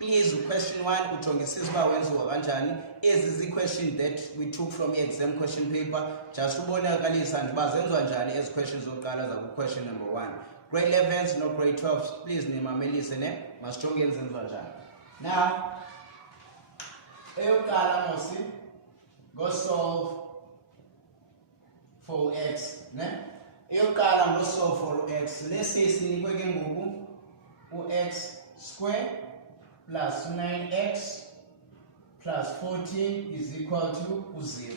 please question 1 ujongisise uba wenziwa kanjani. Ezi is the question that we took from the exam question paper. Just ubonakalisa nje uba zenziwa njani ezi questions zokuqala zaku question number 1. Grade 11s no grade 12s, please nimamelise ne masijonge zenziwa njani. Now eyokuqala mosi go solve for x ne eyokuqala go solve for x. Let's say sinikwe ke ngoku u-x square plus 9x plus 14 is equal to 0.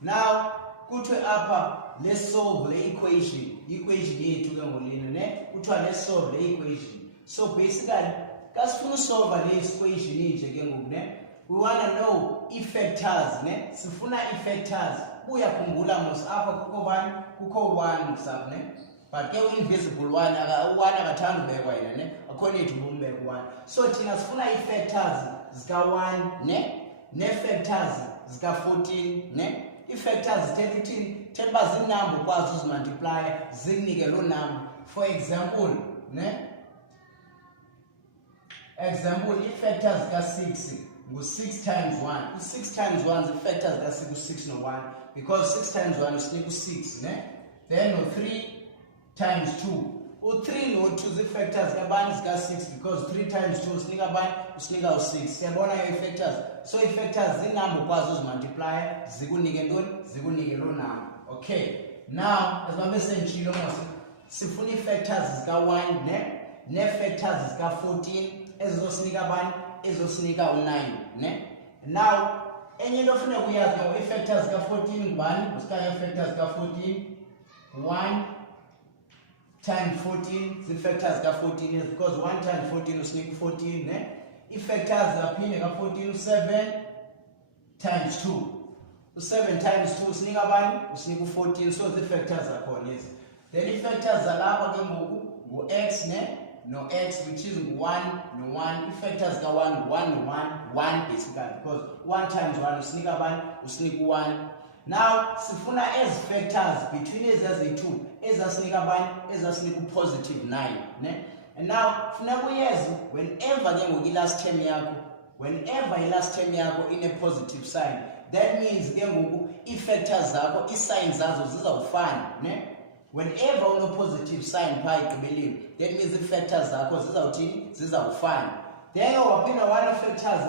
Now kuthiwe apha let's solve the equation yethu ke ngolini ne kuthiwa let's solve the equation. So basically kasifuna solve le equation nje ke ngoku ne we want to know effectors ne sifuna effectors. Uyakhumbula mos apha kukho 1 msapho ne but ke invisible 1 akathanda ubekwa yena ne akhona ethu bombeka 1. So thina sifuna i-factors zika 1 ne factors zika 14 ne i-factors zithetha uthini thetha uba zinumber ukwazi uzimultiply zikunike loo number. For example ne i-factors zika 6 ngu-6 times 1. I-6 times 1 zi-factors zika 6 u-6 no-1 because 6 times 1 usinika u-6 ne then no-3 times 2. U-3 no-2 zii-factors zikabani zika-6 because 3 times 2 usinika bani usinika u-6. Siyabona i-factors. So i-factors zinumber ukwazi uzimultiply zikunike ntoni zikunike loo number. Okay, now asibabe senditshilo mos sifuna ii-factors zika-1 nee-factors zika-14 ezizosinika bani ezosinika u-9 ne. Now enye into ofuna kuyazi ngoba ii-factors zika-14 ngubani usikaya ii-factors zika-14 1 times 14 zii-factors zika-14 because 1 times 14 usinika 14 ne ii-factors zaphinde ka-14 u-7 times 2 u-7 times 2 usinika bani usinika u-14. So zii-factors zakhona ezi. Then ii-factors zalapha ke ngoku ngu-x ne no-x which is ngu-1 no-1. Ii-factors zika-1 ngu-1 no-1 1 basically because 1 times 1 usinika bani usinika u-1. Now sifuna ezi factors between ezi-2 ezasinika bani ezasinika u-positive 9 ne. And now funeka uyazi whenever ke ngoku i-last term yakho ine positive sign, that means ke ngoku ii-factors zakho ii-signs zazo zizawufana ne. Whenever uno-positive sign phaa ekugqibeleni, that means ii-factors zakho zizawuthini zizawufana. Then waphinda one factors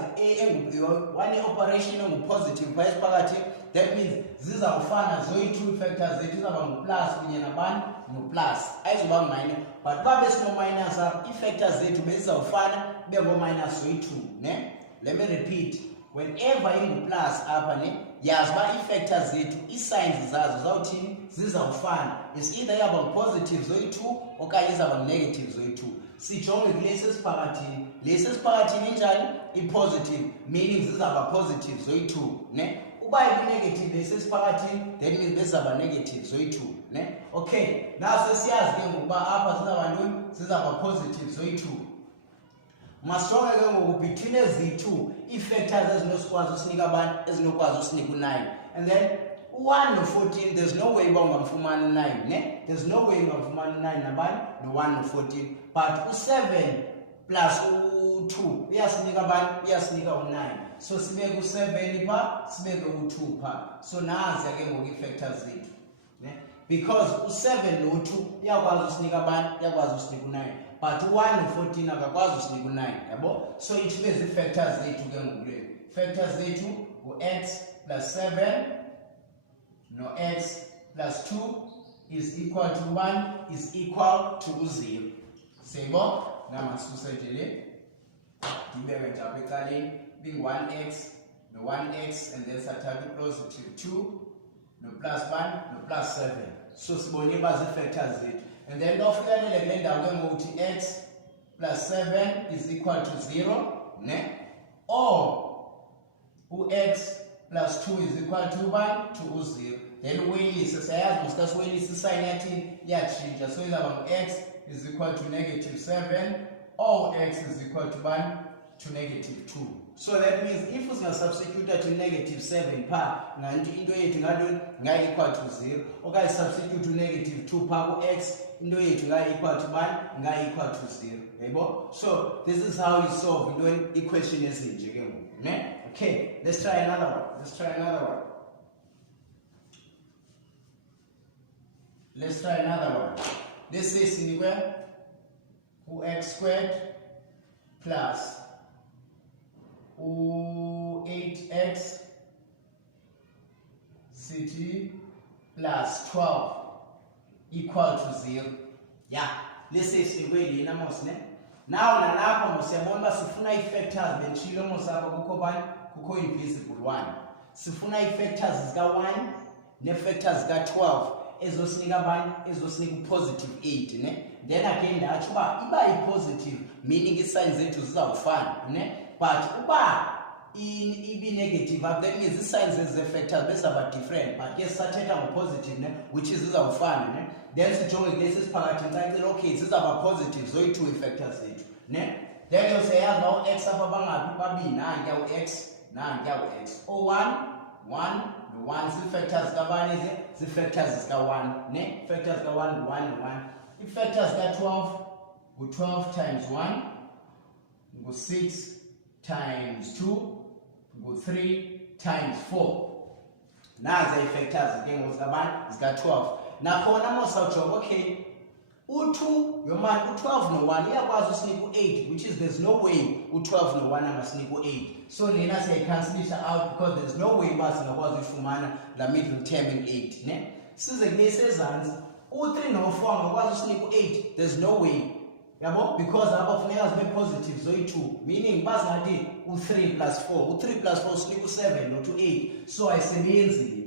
one operation engu-positive phaa esiphakathi, that means zizawufana zoyi-2 factors zethu zizawuba ngu-plus kunye nabani no-plus ayizoba ngu-minus. But uba besino-minus apha ii-factors zethu bezizawufana kube ngo-minus zoyi-2 ne. Let me repeat, whenever ingu-plus apha ne yazi uba ii-factors zethu ii-signs zazo zawuthini zizawufana. It's either iyaba ngu-positive zoyi-2 okanye izawuba ngu-negative zoyi-2. Sijonge kulesi esiphakathini, lesi esiphakathini injani i-positive meaning zizawuba positive zoyi-2 ne. Uba ibi-negative lesi esiphakathini that means bezizawuba negative zoyi-2 ne. Okay, now sesiyazi ke ngokuba apha zizawuba ntoni zizawuba positive zoyi-2. Masijonge ke ngoku between ezi-2 ii-factors ezinokwazi usinika abantu ezinokwazi usinika u-9 and then u-1 no-14 there's no way uba ungamfumana u-9 ne. There's no way ungamfumana u-9 nabani no-1 no-14 but u-7 plus u-2 uyasinika abantu uyasinika u-9. So sibeke u-7 phaa sibeke u-2 phaa. So nazi ke ngoku ii-factors zethu ne because u-7 no-2 uyakwazi usinika abantu uyakwazi usinika u-9 but u-1 no-14 akakwazi usinika u-9 yabo. So ithi bezi ii-factors zethu ke ngoku le factors zethu u-x plus 7 no-x plus 2 is equal to 1 is equal to 0. Siyayibona namasuse nje le ndibeke nje apha ecaleni bingu-1x no-1x and then sathatha u-positive 2 no-plus 1 no-plus 7. So sibonile uba zii-factors zethu and then ofikelele kule ndawo ke ngokuthi x plus 7 is equal to 0 ne or u-x plus 2 is equal to 1 to 0. Then uwelise siyayazi mosika siwelise isayini yathini iyatshintsha. So izawuba ngu-x is equal to negative 7 or x is equal to 1 to negative 2. So that means if usingasubstitute to negative 7 phaa into yethu ngayi equal to 0 okanye substitute to negative 2 phaa ku-x into yethu equal to bani equal to 0 yabo. So this is how you solve into equation ezinje ke ngoku ne. Okay, let's try another one. Let's try another one. This is sinikwe x squared plus 8x ct plus 12 equal to 0. Yeah, let's say sinikwe lena mos ne. Now nalapha mosiyabona uba sifuna ii-factors bentshilo mos apha kukho bani kukho invisible 1. Sifuna ii-factors zika-1 nee-factors zika-12 ezosinika bani ezosinika positive 8 ne. Then again ndatsho uba iba i-positive meaning ii-sign zethu zizawufana ne. But uba ibi-negative that means ii-signs ezi-factors bezaba different, but ke sisathetha ngo-positive ne, which is zizawufana ne. Then sijonge kule sisiphakathi ncacile okay zizaba positive zoyi-2 ii-factors zethu ne. Then useyazi uba u-x apha bangaphi babini nankuya u-x nankuya u-x o-1 1 no-1 zii-factors zikabani ezi zii-factors zika-1 ne. Factors zika-1 ngu-1 no-1. Ii-factors zika-12 ngu-12 times 1 ngu-6 times 2 ngu-3 times 4. Nazi ii-factors ke ngoku zikabani zika-12. Nakhona mosawujonga okay u-2 yomani u-12 no-1 iyakwazi usinika u-8, which is there's no way u-12 no-1 angasinika u-8. So lena siyayikhansilisha out because there's no way uba singakwazi uyifumana la middle term in-8 ne. Size kule sezantsi u-3 no-4 angakwazi usinika u-8, there's no way yabo, because apha funeka zibe positive zoyi-2 meaning uba singathi u-3 plus 4 u-3 plus 4 usinika u-7 not u-8, so ayisebenzi.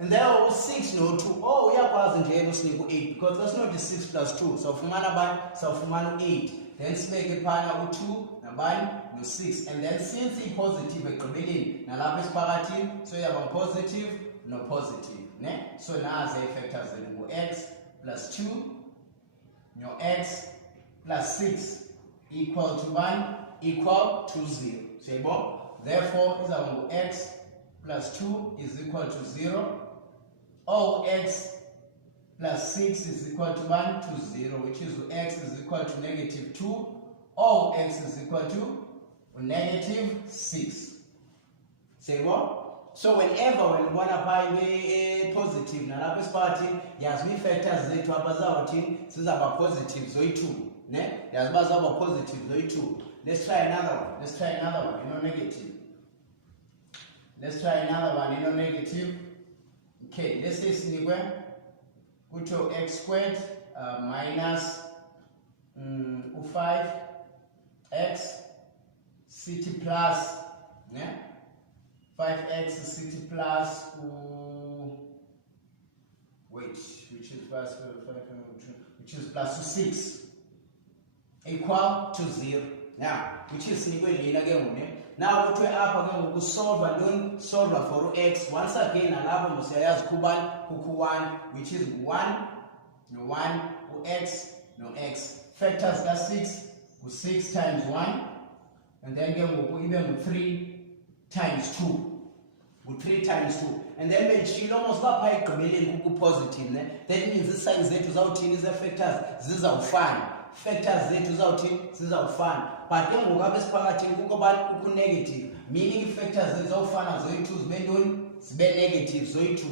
And then u-6 no-2 oh uyakwazi nje yena usinika u-8 because that's not the 6 plus 2 sawufumana bani sawufumana u-8. Then sibeke phana u-2 nabani no-6, and then since i-positive ekugqibeleni nalapha esiphakathini so iyaba positive no-positive ne. So nazi ii-factors zethu ngu-x plus 2 no-x plus 6 equal to 1 equal to 0 siyayibona. Therefore izawuba ngu-x plus 2 is equal to 0. X plus 6 is equal to 1 to 0, which is x is equal to negative 2. X is equal to negative 6. Say what? So whenever when we want to find a positive, nalapha esiphakathini yazi ii-factors zethu apha zizawuthini zizaba positive zoyi-2 ne. Yazi uba zizawuba positive zoyi-2. Let's try another one. Let's try another one, negative. Let's try another one, negative. Okay, let's say sinikwe kuthiwa x squared minus u5 x ct plus ne 5x ct plus which is plus 6 equal to 0. Now which is sinikwe lena ke ngoku ne. Now kuthiwe apha ke ngoku solve ntoni solve for x. Once again nalapha mosiyayazi kubani kukho 1 which is 1 no-1 u-x no-x. Factors ka-6 ngu-6 times 1, and then ke ngoku ibe ngu-3 times 2 ngu-3 times 2, and then benditshilo mos uba phaa ekugqibeleni kuku-positive ne. That means ii-sign zethu zawuthini zee-factors zizawufana. Factors zethu zizawufana, but ke ngoku apha esiphakathini kukho bani kukho negative meaning ii-factors zethu zawufana zoyi-2 zibe ntoni zibe negative zoyi-2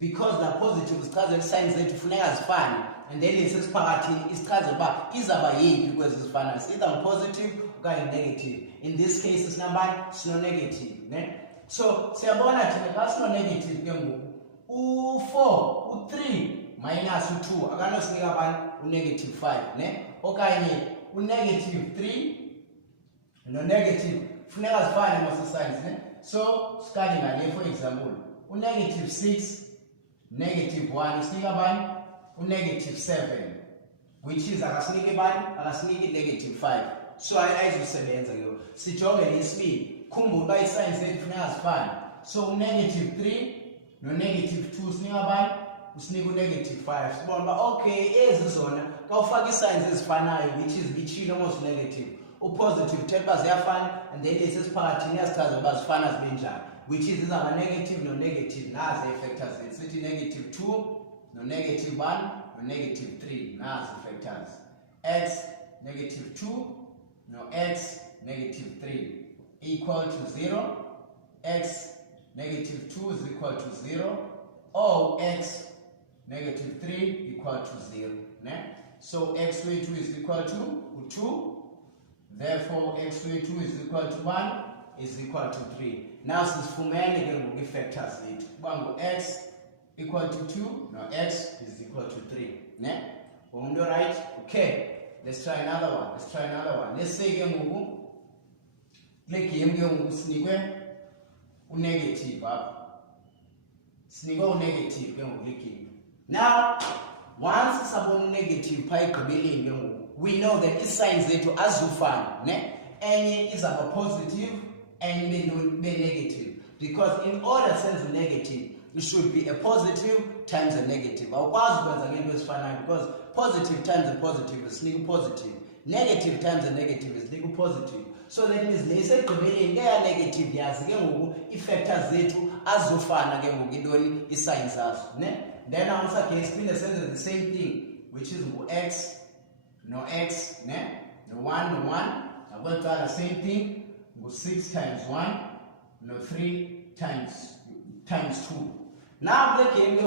because the positive zichaza ii-sign zethu funeka zifane, and then esesiphakathini isichaza uba izawuba yeyiphi kwezi zifanayo, either positive okanye negative. In this case sinabani sino-negative ne. So siyabona thina xa sino-negative ke ngoku u-4 u-3 minus u-2 akanosinika bani u-negative 5 ne, okanye u-negative 3 no-negative funeka zifane mos-signs ne. So sikade ngale for example u-negative 6 negative 1 usinika bani u-negative 7, which is akasiniki bani akasiniki negative 5, so ayizusebenza ke. Sijonge lesibili, khumbula uba ii-signs zethu funeka zifane. So u-negative 3 no-negative 2 usinika bani usinika u-negative 5. Sibona uba okay ezi zona xa ufaka ii-signs ezifanayo which is bitshile almost negative, u-positive uthetha uba ziyafana, and then esesiphakathini iyasichaza uba zifana zibe njani, which is izaba negative no-negative. Nazi ii-factors zethu sithi negative 2 no-negative 1 negative 3. Nazi factors. X negative 2 no x negative 3 equal to 0. X negative 2 is equal to 0. Or x negative 3 equal to 0. Ne? So x way 2 is equal to 2. Therefore x way 2 is equal to 1 is equal to 3. Now since fumene ke factors lethu kuba x equal to 2, now x is equal to 3. Ne? Umuntu right? Okay. Let's try another one. Let's say ke ngoku le game ke ngoku sinikwe negative apha. Sinikwe negative ke ngoku le game. Now once sabona negative pha egqibeleni ke ngoku we know that i-signs zethu azifana, ne? Enye izaba positive, enye be negative. Because in order to sense negative, it should be a positive times a negative. Awukwazi ukwenza ngento ezifanayo because positive times a positive is equal positive. Negative times a negative is equal positive. So that means leyisekugqibeleni leya negative yazi ke ngoku i-factors zethu azofana ke ngoku intoni i-signs zazo, ne? Then once again siphinde senze the same thing, which is x no x, ne? No 1 no 1. I'm going to try the same thing. Go 6 times 1 no 3 times 2. Now the game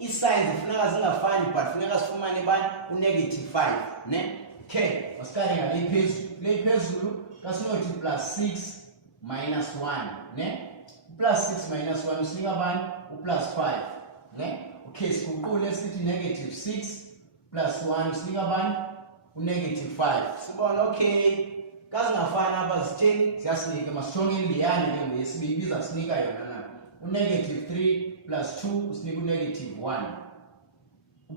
i-signs funeka zingafani but funeka sifumane bani negative 5, ne? Okay, wasiqale ngale phezulu. Le phezulu kasinothi plus 6 minus 1, ne? Plus 6 minus 1 usinika bani plus 5, ne? Okay, siguqule sithi negative 6 plus 1 usinika bani negative 5. Sibona okay kazingafani apha zitheni ziyasinika masijongeni leyani ke ngoku yesibini izasinika yona na. Negative 3 plus 2 usinika negative 1.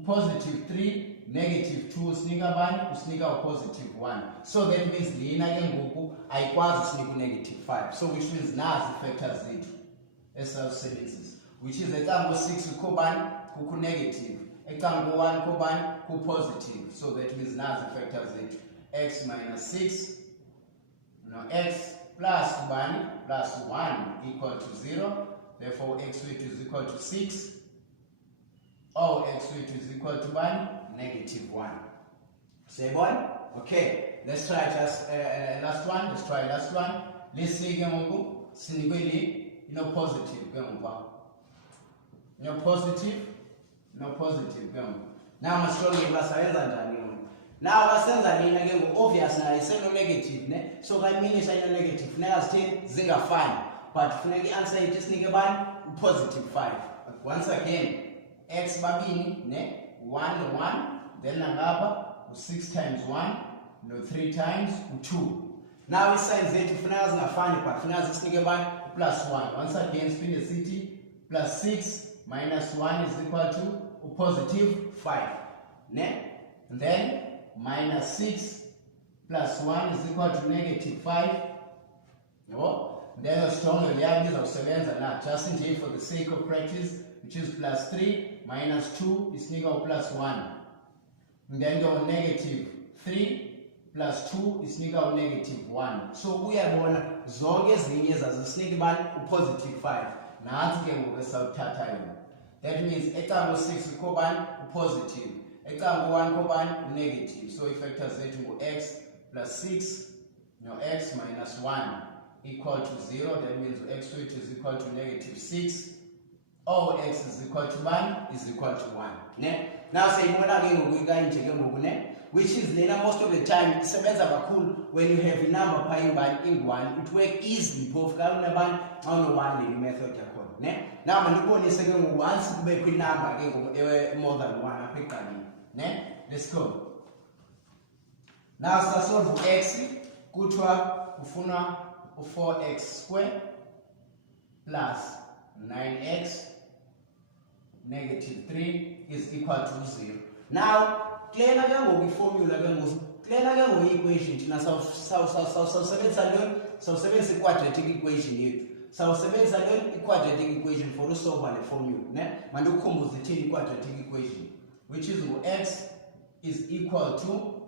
Positive 3 negative 2 usinika bani usinika positive 1. So that means lena ke ngoku ayikwazi usinika negative 5. So which means nazi factors zethu esizisebenzisa, which is ecango 6 kukho bani kukho negative, ecango 1 kukho bani kukho positive. So that means nazi factors zethu x minus 6 no x plus bani plus 1 equal to 0. Therefore x is equal to 6. Or x is equal to 1 negative 1. Say 1. Okay, let's try just last one. Let's try last one. Let's say sinikwe positive positive now masonge basayenza njani now basenza lena ke obvious na iseno negative, ne? So kayimini iseno negative funeka zithini zingafani but funeka i-answer yethu isinike bani positive 5. But once again x babini, ne? 1 no 1, then ngapha 6 times 1 no 3 times 2. Now i-signs zethu funeka zingafani but funeka zisinike bani plus 1. Once again siphinde sithi plus 6 minus 1 is equal to positive 5, ne? And then minus 6 plus 1 is equal to negative 5. No? Then stronger liyabiza usebenza na just in here for the sake of practice, which is plus 3 minus 2 is equal to plus 1. And then go negative 3 plus 2 is equal to negative 1. So uyabona zonke ezinye zazisinike bani positive 5. Nansi ke ngoku esawuthatha yona. That means ecango 6 kukho bani positive, ecango 1 kukho bani negative. So i-factors zethu ngu-x plus 6 no x minus 1 equal to 0. That means x which is equal to negative 6. Or x is equal to 1 is equal to 1. Ne? Now say ne? Which is lena most of the time isebenza kakhulu when you have a number pha in 1, it work easily both kalunabani awuno 1 le method yakhona, ne? Now manibonise ke ngoku once kube kwi number ke ngoku more than 1 apha eqaleni, ne? Let's go. Now sisolve x kuthiwa ufuna u4x square plus 9x negative 3 is equal to 0. Now clear ke ngoku formula ke ngoku clear ke ngoku equation thina sawusebenzisa lo sawusebenzisa quadratic equation yethu sawusebenzisa lo quadratic equation for usolve le formula, ne? Mandikukhumbuze ithini quadratic equation, which is x is equal to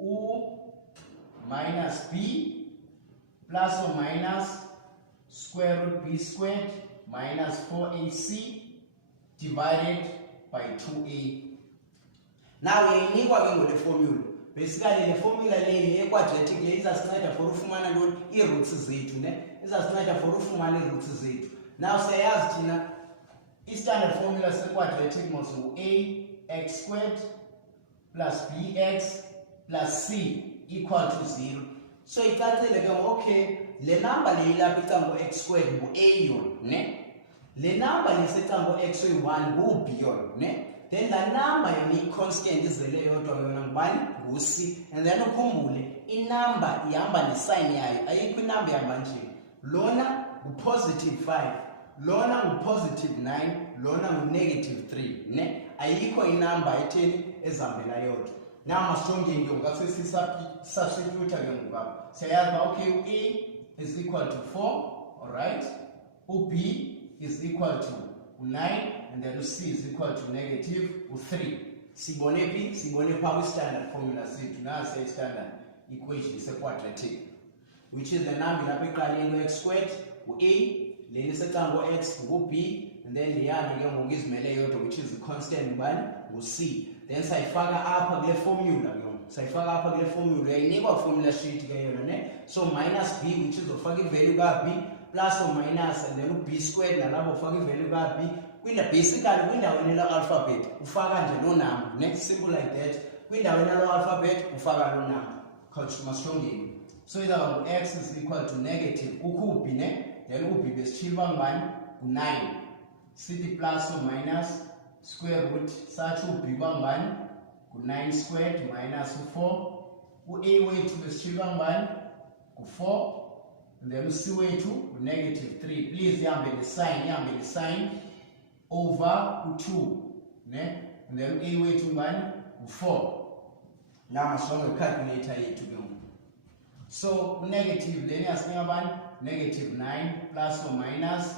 u minus b plus or minus square root b squared minus 4ac divided by 2a. Now uyayinikwa ke ngole formula. Basically le formula le quadratic le izasinceda for ufumana lo i-roots zethu ne. Izasinceda for ufumana i-roots zethu. Now siyazi thina i-standard formula se-quadratic mos ax squared plus bx plus c equal to 0. So icacile ke okay le number le ilapha icambo x squared ngu-a yona ne. Le number lesicambo x oyi-1 ngu-b yona ne. Then la number yona i-constant izele yodwa yona ngubani? Ngu-c. And then ukhumbule i-number ihamba ne-sign yayo, ayikho i-number ihamba nje. Lona ngu-positive 5, lona ngu-positive 9, lona ngu-negative 3 ne. Ayikho i-number etheni ezihambela yodwa. Now masijongeni ke ngoku substitute ke ngoku apha. Siyayazi uba okay u-a is equal to 4, alright? U-b is equal to 9, and then c is equal to negative 3. Sibone phi? Sibone phaa kwi-standard formula sethu. Nasi i-standard equation se-quadratic, which is the number lapha ekuqaleni x squared u-a, leni secambo x ngu-b, and then leyana ke ngoku izimele yodwa, which is the constant ngubani? Ngu-c. Then sayifaka apha kule formula ke ngoku. Sayifaka apha kule formula. Uyayinikwa formula sheet ke yona ne. So minus b, which is ufaka i-value ka-b, plus or minus, and then u-b squared nalapho ufaka i-value ka-b. Basically kwindaweni la-alphabet ufaka nje lo number ne. Simple like that. Kwindaweni la-alphabet ufaka lo number. Masijongeni. So izawuba ngu-x is equal to negative kukho u-b ne. Then u-b besitshile uba ngubani? Ngu-9. Sithi plus or minus square root sathi u-b uba ngubani? Ngu-9 squared minus u-4. U-a wethu besitshile uba ngubani? Ngu-4. And then u-c wethu ngu-negative 3. Please ihambe ne-sign over u-2 ne. And then u-a wethu ngubani? Ngu-4. Now masonge calculator yethu ke ngoku. So negative then yasinika bani? Negative 9 plus or minus.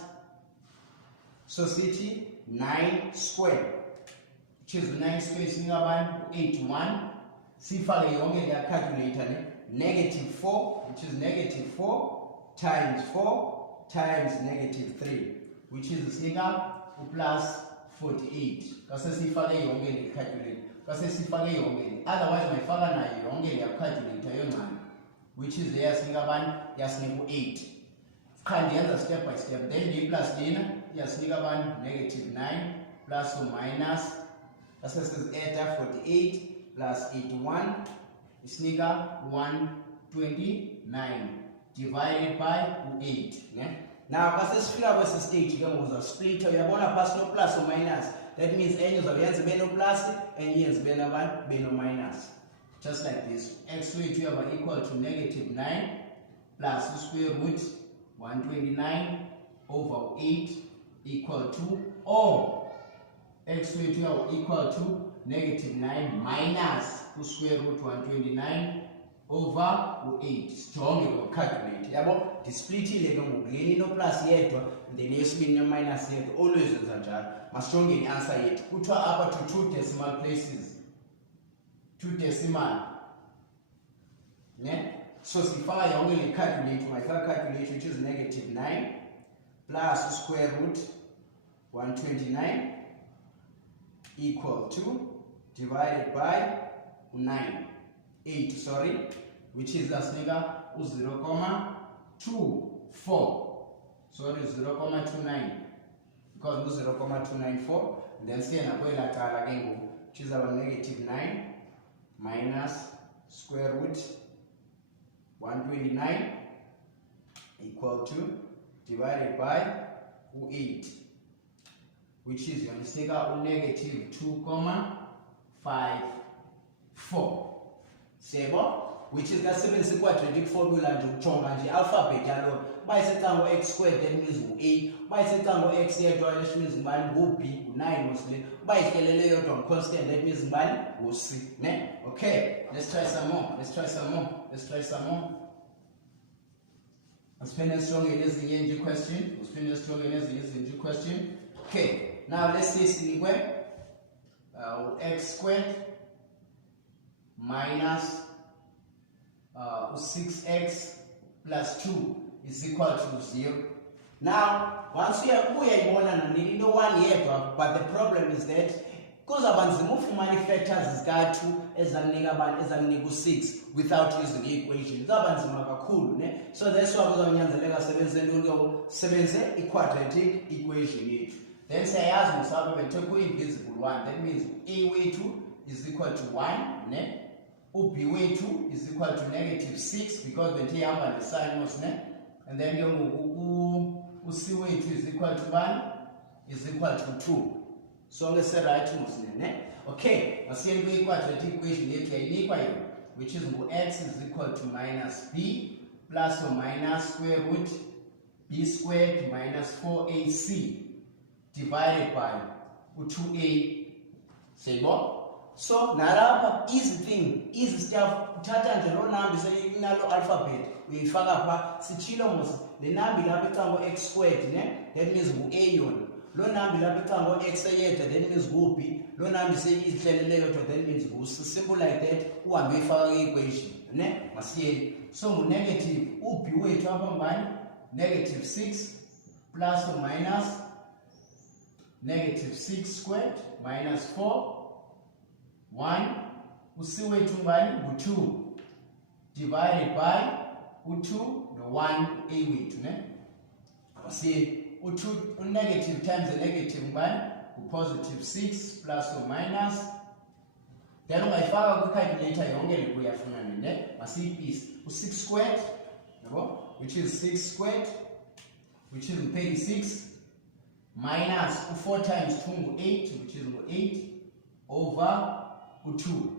So sithi 9 squared, which is 9 squared isinika bani? 81. Sifake yonke le calculator ne. Negative 4, which is negative 4 times 4 times negative 3, which is isinika plus 48. Kase sifake yonke le calculator. Kase sifake yonke le. Otherwise mayifaka nayo yonke le calculator yoncane, which is there yasinika bani? Yasinika 8. Cha ndiyenza step by step. Then le plus lena yasinika bani? Negative 9 plus or minus. Kase siz-add 48 plus 81 isinika 129 divided by 8 ne. Now kase sifika kwesi stage ke ngoku uzawusplit. Uyabona phasi no plus or minus. That means enye uzawuyenza ibe no plus, enye yenza ibe nabani? Ibe no minus. Just like this. X wethu uyaba equal to negative 9 plus the square root 129 over 8 equal to, or x wethu uyaba equal to negative 9 minus the square root 129 over 8. Sijonge lo calculate. Yabo displitile ke ngoku leni no plus yedwa then yesibini no minus yedwa. Always yenza njalo. Masijonge i-answer yethu. Kuthiwa apha to 2 decimal places. 2 decimal ne. So sifaka yonke le calculate, ungayifaka calculate, which is negative 9 plus the square root 129 equal to divided by 8, sorry, which is asinika u-0.24, sorry, 0.29, because u-0.294, and then siye nakwela cala ke ngoku, which is our negative 9 minus square root 129 equal to divided by 8, which is yonisinika u-negative 2.54. Sebo, which is kasebenzisa i-quadratic formula nje ukujonga nje alphabet yalo. Bayisecango x squared that means ngu-a. Bayisecango x yedwa that means ngubani? Ngu-b. U9 wasile. Bayihlelele yodwa ngu-constant that means ngubani? Ngu-c ne. Okay, let's try some more. Asiphendule sijongeni ezinye nje question. Okay, now let's say sinikwe x squared minus 6x plus 2 is equal to 0. Now, once we are no one yet, but the problem is that kuzaba nzima ufumana ii-factors zika-2 ezakunika u-6 without using i-equation. Kuzaba nzima kakhulu ne. So that's why kuzawunyanzeleka sebenzise i-quadratic equation yethu. Then siyayazi ngosapho bethe ku-invisible 1, that means a wethu is equal to 1 ne. U-b wethu is equal to -6 because bethe ihamba ne-sign mos ne. And then u-c wethu is equal to 1 is equal to 2. So let's say right ne. Okay, masiyeni kwi-quadratic equation yethu yayinikwa yona, which is x is equal to minus b plus or minus square root b squared minus 4ac divided by 2a. Sebo? So nalapha easy thing, easy stuff, uthatha nje lo number inalo alphabet uyifaka pha, sichilo mos le number lapha ecanga x squared ne, that means ngu-a yona. Lo number lapha ecanga x eyedwa, that means ngu-b. Lo number seyihlelele yodwa, that means ngu-c. Simple like that, uhambe uyifaka kwi-equation ne. Masiyeni. So ngu-negative u-b wethu apha ngubani? -6 plus or minus -6 squared minus 4 1 u-c wethu ngubani? Ngu-2 divided by u-2 no-1 a wethu ne. Masiyeni. U-2 u-negative times a negative ngubani? U-positive 6 plus or minus. Then ungayifaka kwi-calculator yonke le uyafuna ne. Masiyipise u-6 squared yabo, which is 6 squared, which is 36 minus u-4 times 2 ngu-8, which is ngu-8 over u-2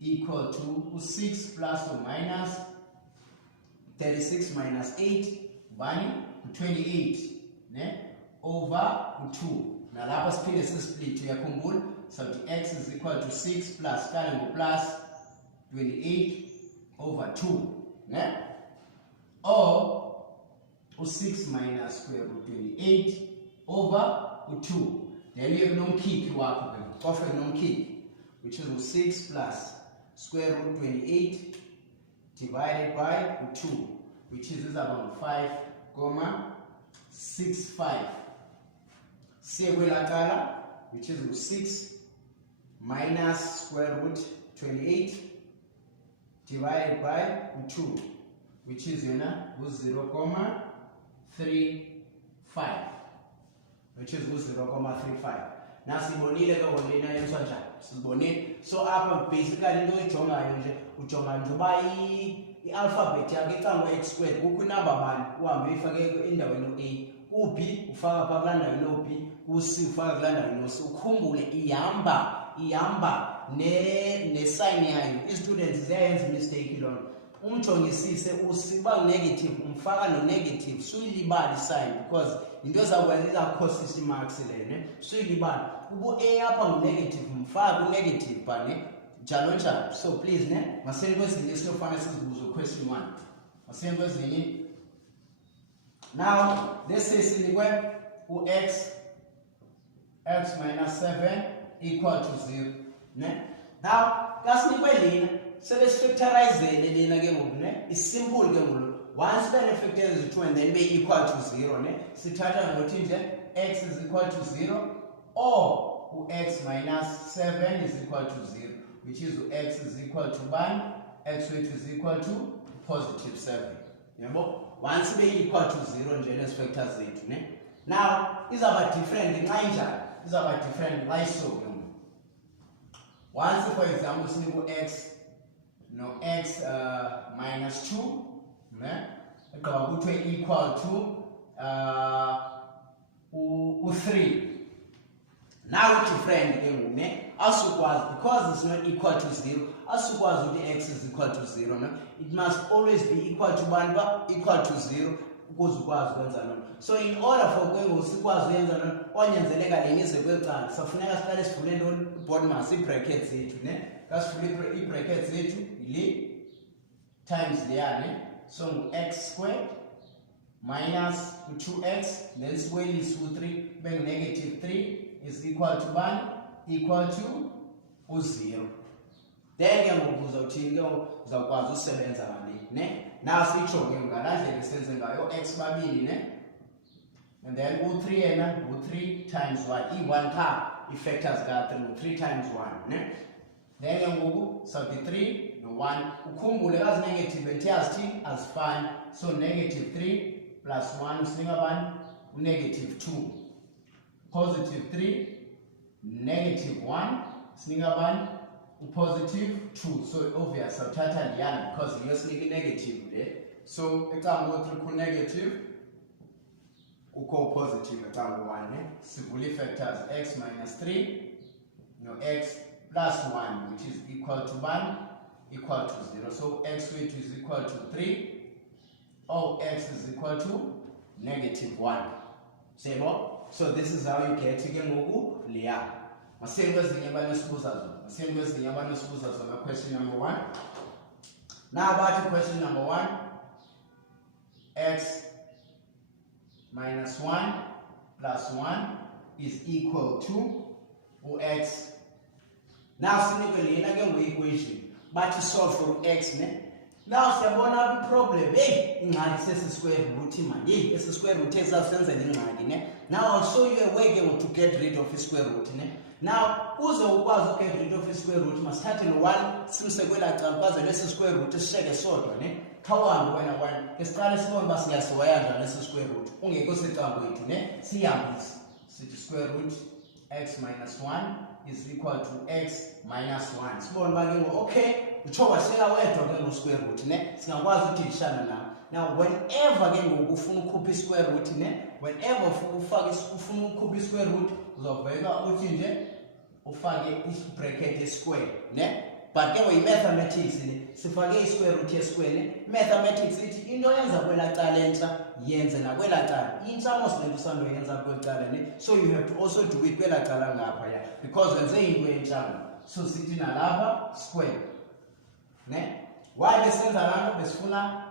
equal to u-6 plus or minus 36 minus 8 bani 28 ne over u-2. Nalapha siphinde sisiplit, uyakhumbula sokuthi x is equal to 6 plus kale ngu-plus 28 over 2 ne, or u-6 minus square root 28 over u-2. Then you have nomkhiphi wakho ke, kofe nomkhiphi, which is u-6 plus square root 28 divided by u-2, which is about 5,65. Siye kwelakala, which is u-6 minus square root 28 divided by u-2, which is u-0.35, which is u-0.35. Now sibonile ke wona yenswa njani, sibonile. So apha basically into oyijongayo nje, ujonga nje uba i-alphabet yakho ecanga x squared kukho inamba bani, uhambe uyifake endaweni no-a, u-b ufaka pha kulaa ndawo no-b, u-c ufaka kulaa ndawo no-c. Ukhumbule ihamba ne-sign yayo. I-students ziyayenza imistake lona. Umjongisise u-c uba negative umfaka no-negative, suyilibala i-sign because into ezawukwenza izawukhosisa i-marks leyo ne, suyilibala. Ubu-a apha ngu-negative umfaka u-negative bane, njalo njalo. So please ne, masiyeni kwezinye sinofana sizibuze question 1. Masiyeni kwezinye. Now let's say sinikwe u-x minus 7 equal to 0 ne. Now kasinikwe lena sebesifactorizele lena ke ngoku ne, isimple ke ngoku. Once benefactors 2 and then be equal to 0 ne, sithatha ngokuthi nje x is equal to 0 or u-x minus 7 is equal to 0, which is u-x is equal to 1, x wethu is equal to positive 7. Yabo? Once be equal to 0 nje lezi factors zethu ne. Now izaba different nxa injani, izaba different nxa iso. Once for example siniku x no x minus 2 ne, egqiba kuthiwe equal to u-3. Now different ke ngoku ne, asukwazi because it's not equal to 0, asukwazi ukuthi x is equal to 0 no. It must always be equal to 1 ba equal to 0 ukuze ukwazi ukwenza lona. So in order for ke ngoku sikwazi ukwenza lona, onyenzeleka le ngize kwecala safuneka siqale sivule lo bottom i-brackets zethu ne. Kasivule i-brackets zethu ile times leyane, so ngu-x squared minus 2x, then sibuyelise u-3 kube ngu-negative 3 is equal to 1 equal to u-0. Then ke ngoku uzawuthini ke ngoku uzawukwazi usebenza ngale ne. Now sitsho ke ngalaa ndlela esenze ngayo x babili ne, and then u-3 yena u-3 times what, i-1 qha i-factors ka-3 3 times 1 ne then ke ngoku sawuthi 3 no-1 ukhumbule kazi-negative entiyazithini azifani so negative 3 plus 1 usinika bani u-negative 2 positive 3 negative 1 sinika bani u-positive 2 so obvious sawuthatha liyana because yiyo sinika i-negative le so ecambo 3 ku-negative ukho positive ecambo 1 ne sivula i-factors x minus 3 no x plus 1 which is equal to 1 equal to 0 so x which is equal to 3 or x is equal to negative 1 sebo so this is how you get ke ngoku leya masiyeni kwezinye abantu esibuza zona question number 1 now about question number 1 x minus 1 plus 1 is equal to x. Now sinikwe lena ke ngoku-equation bathi solve for x ne. Now siyabona i-problem ingxaki sesi-square root manje esi-square root esasenzela ingxaki ne. Now I'll show you a way to get rid of i-square root ne. Now uze ukwazi get rid of i-square root masithathe lo-1 simse kwela cala kwaze lesi-square root sisheke sodwa ne. Khawuhambe wena ke siqale sibone uba siyasiwaya njani esi-square root ungekho secango wethu ne siyihambise sithi square root x minus 1 is equal to x minus 1 sibone uba ke okay utsho washeka wedwa ke ngo-square root ne singakwazi udilishana nawo. Now whenever ke ngoku ufuna ukhupha i-square root ne whenever ufuna ukhupha i-square root uzobheka uthi nje ufake i-bracket ye-square ne but ke yi-mathematics ne sifake i-square root ye-square ne mathematics ithi into yenza kwela cala entsha yenze nakwela cala intsha mos lento usandoyenza kwela cala ne so you have to also do it kwela cala ngapha ya because wenze into entshana so sithi nalapha square ne why besenza lana besifuna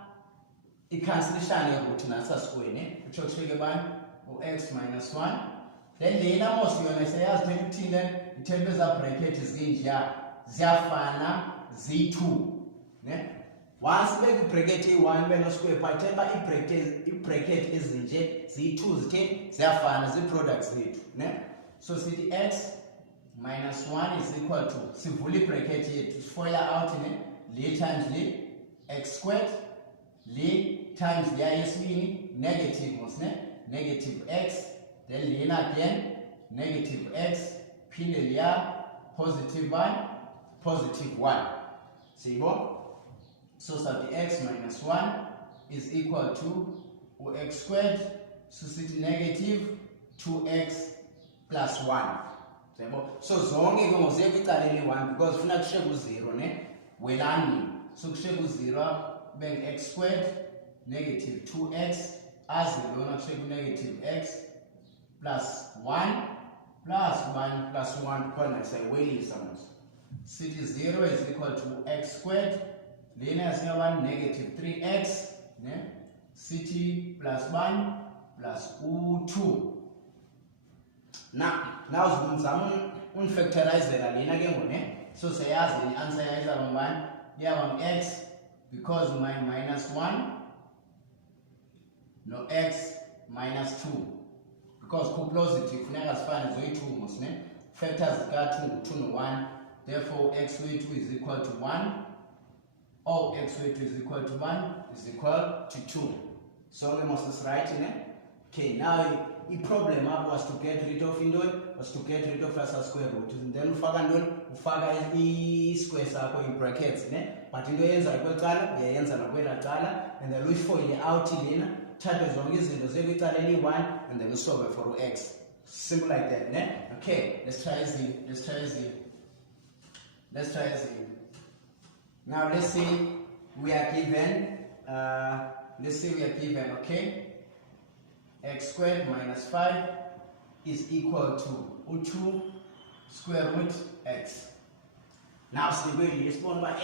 i-cancellation ye-root nasa square ne utsho kushiyeke bani u-x minus 1 then lena mos yona seyazi thela ukuthini then ithela eza bracket zinjeya ziyafana ziyi-2 ne once beke i-bracket eyi-1 beno-square but eba i-bracket ezinje ziyi-2 zitheni ziyafana zii-products zethu ne so sithi x minus 1 is equal to sivula i-bracket yethu sifoya out ne le times le x squared le times leya yesibini negative mos ne negative x then lena again negative x phinde leya positive 1 positive 1 sibo so sathi x minus 1 is equal to x squared so sithi negative 2x plus 1 sibo so zonke ke ngoziye kwicala eli-1 because funa kushiyeke u-0 ne welani so kushiyeke u-0 benge x squared negative 2x aze lona kushiyeke u-negative x plus 1 plus 1 plus 1 khona sayawelisa mos sithi 0 is equal to x squared lena yasinga 1 negative 3x ne sithi plus 1 plus u2 now zimzama unifactorizela lena ke ngone so sayazi i-answer yayizaba ngubani iyaba ngu-x because minus 1 no x minus 2 because co-positive funeka zifane zoyi-2 mos ne factors zika-2 ngu-2 no-1 therefore x wethu is equal to 1 or x wethu is equal to 1 is equal to 2 so we must is right ne okay now i-problem up was to get rid of intoni was to get rid of asa square root and then ufaka ntoni ufaka i-square sakho in brackets ne but into yenza kwecala uyayenza nakwela cala and then uyifoyile out lena thathe zonke izinto zekwicala eli-1 and then usolve for x simple like that ne okay let's try this now let's say we are given okay x squared minus 5 is equal to 2 square root x. Now sikweli sibona ba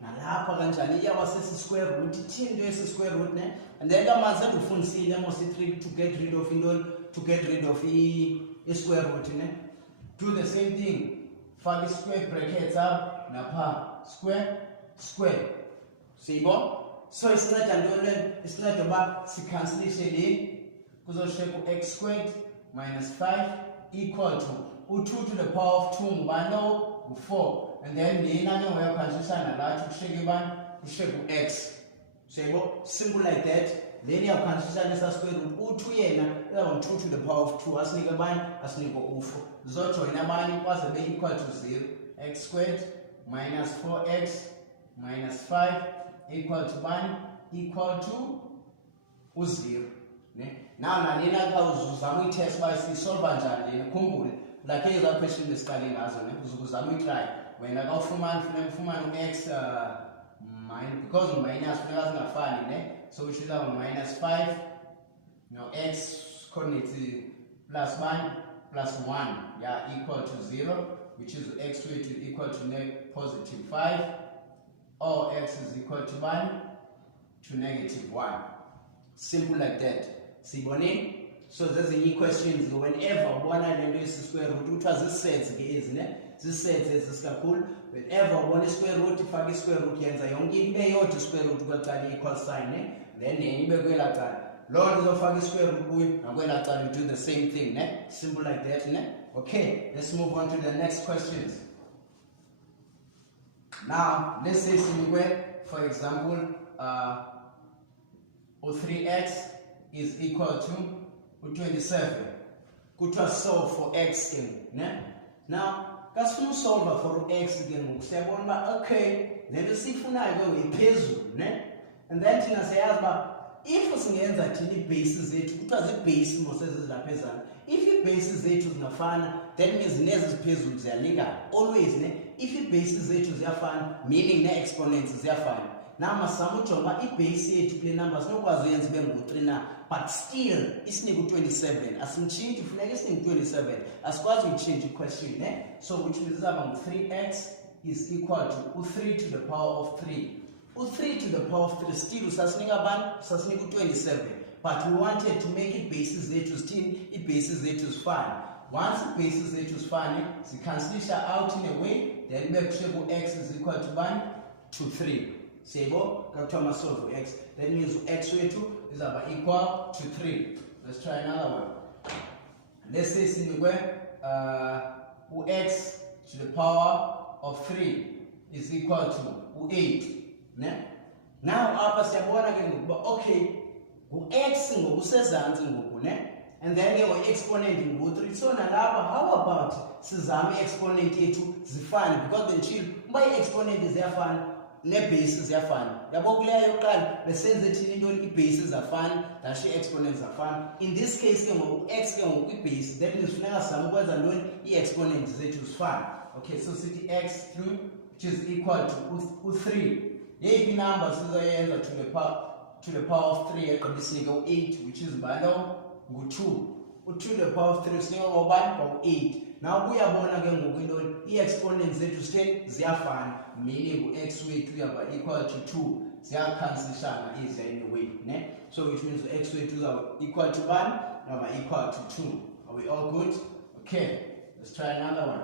nalapha kanjani iyaba sesi square root ithini into square root ne and then kamanzi ufundisile mos i-trick to get rid of intoni to get rid of i-square root ne do the same thing faka i-square brackets up napha square sibo so isinceda ntoni le isinceda uba sicancelishe le kuzoshiyeka u-x squared minus 5 equal to u2 to the power of 2 ngubani lo u4 and then le inani ongayakhanjisana lathi kushiyeke bani kushiyeke u-x shebo simple like that then iyakhanjisana square root u2 yena izaba 2 to the power of 2 asinike bani asinike u4 zizojoyina abanye kwaze be equal to 0 x squared minus 4x minus 5 equal to bani equal to u0 ne now nanina ka uzama uyitest uba siyisolva njani lena khumbule like eza question esiqale ngazo ne uzama uyitry wena ka ufumana funeka ufumane u-x because minus funeka zingafani ne so we should have minus 5 now x coordinates plus 1 plus 1 yeah equal to 0 which is x to equal to positive 5 or x is equal to 1 to negative 1 simple like that sibone so there's any questions whenever ubona lento isi-square root kuthiwa zii-sets ke ezi ne zii-sets ezisikakhulu whenever ubona i-square root ifake i-square root yenza yonke into eyodwa i-square root kwecala i-equal sign ne then enye ibe kwelaa cala loo nto izofaka i-square root kuyo nakwelaa cala you do the same thing ne simple like that ne okay let's move on to the next questions now let's say sinikwe for example u3x is equal to u27 kuthiwa solve for x ke ne now kasifuna usolva for x ke ngoku siyabona uba okay le nto siyifunayo ke iphezulu ne and then thina siyazi uba if singenza thina ii-bases zethu kuthiwa zii-base mosezizilapha ezana if ii-bases zethu zingafana that means nezi ziphezulu ziyalingana always ne if ii-bases zethu ziyafana meaning nee-exponents ziyafana now masizama ujonga uba ibase yethu kule number sinokwazi uyenza ibe ngu-3 na but still isinike u27 asimtshintshe funeka isinike u27 asikwazi uyitshintsha i-question ne so which means izaba ngu-3x is equal to u3 to the power of 3 u3 to the power of 3 still usasinika abantu usasinika u27 but we wanted to make ii-bases zethu zithini ii-bases zethu zifane once ii-bases zethu zifane zikhansilisha out in a way then ibe kushiyeke u-x is equal to 1 to 3 siyebo kakuthiwa masolve u-x that means u-x wethu izaba equal to 3 let's try another one let's say sinikwe u-x to the power of 3 is equal to u8 ne now apha siyabona ke ngokuba okay ngu-x ngokusezantsi ngoku ne and then ke ngo-exponent ngu-3 so nalapha how about sizame i-exponent yethu zifane because benditshilo uba i-exponent ziyafana nee-bases ziyafana yabo kuleya yokuqala besenze thina intoni ii-bases zafana dasho ii-exponents zafana in this case ke ngoku u-x ke ngoku i-base that means funeka sizame ukwenza ntoni ii-exponents zethu zifane okay so sithi x through which is equal to u3 yeyiphi number sizoyenza to the power of 3 egqiba isinike u8 which is balo ngu2 u2 to the power of 3 sinika ngobani kwaku8 now kuyabona ke ngoku intoni ii-exponents zethu sitheni ziyafana meaning u-x wethu uyaba equal to 2 ziyakhansilishana eziya anyway ne so which means u-x wethu uzaba equal to 1 uyaba equal to 2 are we all good okay let's try another one